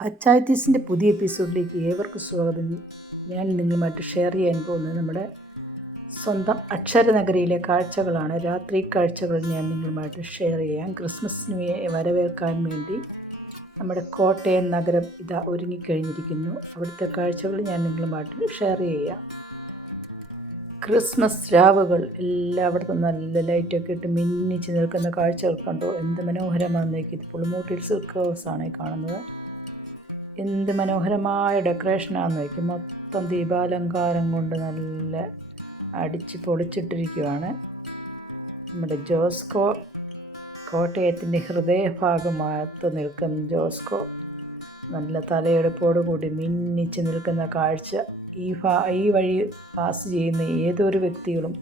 അച്ചായത്തീസിന്റെ പുതിയ എപ്പിസോഡിലേക്ക് ഏവർക്കും സ്വാഗതം. ഞാൻ നിങ്ങളുമായിട്ട് ഷെയർ ചെയ്യാൻ പോകുന്നത് നമ്മുടെ സ്വന്തം അക്ഷരനഗരിയിലെ കാഴ്ചകളാണ്. രാത്രി കാഴ്ചകൾ ഞാൻ നിങ്ങളുമായിട്ട് ഷെയർ ചെയ്യാം. ക്രിസ്മസിന് വരവേൽക്കാൻ വേണ്ടി നമ്മുടെ കോട്ടയം നഗരം ഇതാ ഒരുങ്ങിക്കഴിഞ്ഞിരിക്കുന്നു. അവിടുത്തെ കാഴ്ചകൾ ഞാൻ നിങ്ങളുമായിട്ട് ഷെയർ ചെയ്യാം. ക്രിസ്മസ് രാവുകൾ എല്ലായിടത്തും നല്ല ലൈറ്റൊക്കെ ഇട്ട് മിന്നിച്ച് നിൽക്കുന്ന കാഴ്ചകൾ കണ്ടോ? എന്ത് മനോഹരമാണെന്ന് നോക്കി ഇത് പുളിമൂട്ടിൽ സിൽക്ക് ഹൗസാണ് കാണുന്നത്. എന്ത് മനോഹരമായ ഡെക്കറേഷനാണെന്ന് നോക്കി മൊത്തം ദീപാലങ്കാരം കൊണ്ട് നല്ല അടിച്ച് പൊളിച്ചിട്ടിരിക്കുകയാണ് നമ്മുടെ ജോസ്കോ കോട്ടയത്തിന്റെ ഹൃദയഭാഗമായത്ത് നിൽക്കുന്ന ജോസ്കോ നല്ല തലയെടുപ്പോടു കൂടി മിന്നിച്ച് നിൽക്കുന്ന കാഴ്ച. ഈ ഭാ ഈ വഴി പാസ് ചെയ്യുന്ന ഏതൊരു വ്യക്തികളും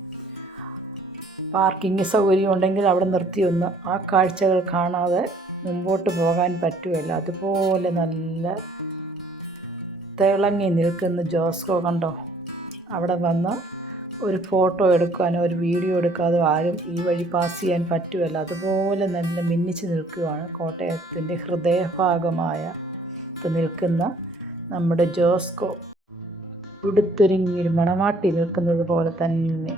പാർക്കിംഗ് സൗകര്യം ഉണ്ടെങ്കിൽ അവിടെ നിർത്തിയൊന്ന് ആ കാഴ്ചകൾ കാണാതെ മുമ്പോട്ട് പോകാൻ പറ്റുമല്ല അതുപോലെ നല്ല തിളങ്ങി നിൽക്കുന്ന ജോസ്കോ കണ്ടോ? അവിടെ വന്ന് ഒരു ഫോട്ടോ എടുക്കാനോ ഒരു വീഡിയോ എടുക്കാതെ ആരും ഈ വഴി പാസ് ചെയ്യാൻ പറ്റുമല്ല അതുപോലെ നല്ല മിന്നിച്ച് നിൽക്കുകയാണ് കോട്ടയത്തിന്റെ ഹൃദയഭാഗമായ നിൽക്കുന്ന നമ്മുടെ ജോസ്കോ. ഉടുത്തൊരുങ്ങി മണമാട്ടി നിൽക്കുന്നത് പോലെ തന്നെ.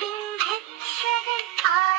living in times.